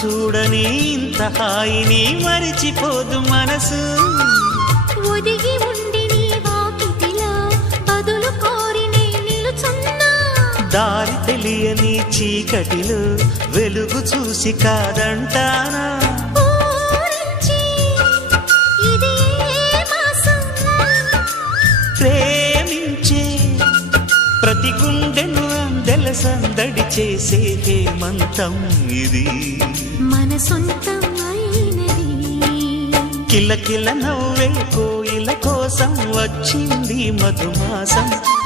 చూడని ఇంత హాయిని మరిచిపోదు మనసు. ఒదిగి ఉండి నీ వాకిటిలో బదులు కోరి నే నిలుచున్నా. దారి తెలియని చీకటిలో వెలుగు చూసి కాదంటానా. ప్రేమించే ప్రతి గుండెను అందెల సందడి చేసే హేమంతం ఇది. మన సొంతం అయినది. కిలకిల నవ్వే కోయిల కోసం వచ్చింది మధుమాసం.